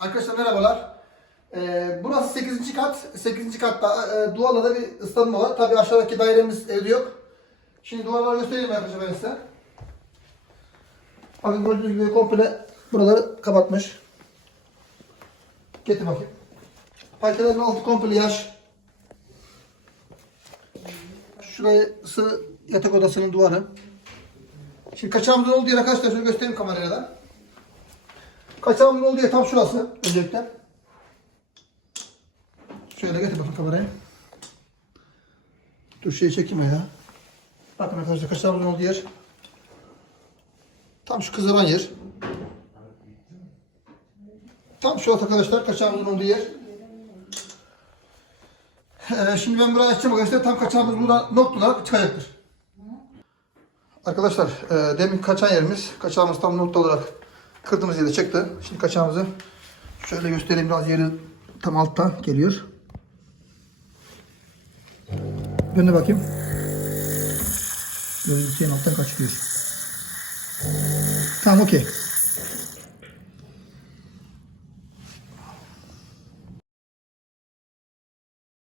Arkadaşlar merhabalar. Ee, burası 8. kat. 8. katta e, duvarda da bir ıslanma var. Tabii aşağıdaki dairemiz evde yok. Şimdi duvarları göstereyim arkadaşlar ben size. Bakın gördüğünüz gibi komple buraları kapatmış. Getir bakayım. Parkelerin altı komple yaş. Şurası yatak odasının duvarı. Şimdi kaçağımızın olduğu yer arkadaşlar şöyle göstereyim kameraya da. Kaçağımızın olduğu yer tam şurası öncelikle. Şöyle getir bakın kamerayı. Dur şeyi çekeyim ya. Bakın arkadaşlar kaçağımızın olduğu yer. Tam şu kızaran yer. Tam şu arkadaşlar kaçağımızın olduğu yer. Ee, şimdi ben burayı açacağım arkadaşlar. Tam kaçağımız burada noktalar çıkacaktır. Arkadaşlar e, demin kaçan yerimiz, kaçağımız tam nokta olarak kırdığımız yerde çıktı. Şimdi kaçağımızı şöyle göstereyim biraz yeri tam altta geliyor. Dönde bakayım. Böyle şeyin alttan kaçırıyor. Tamam okey.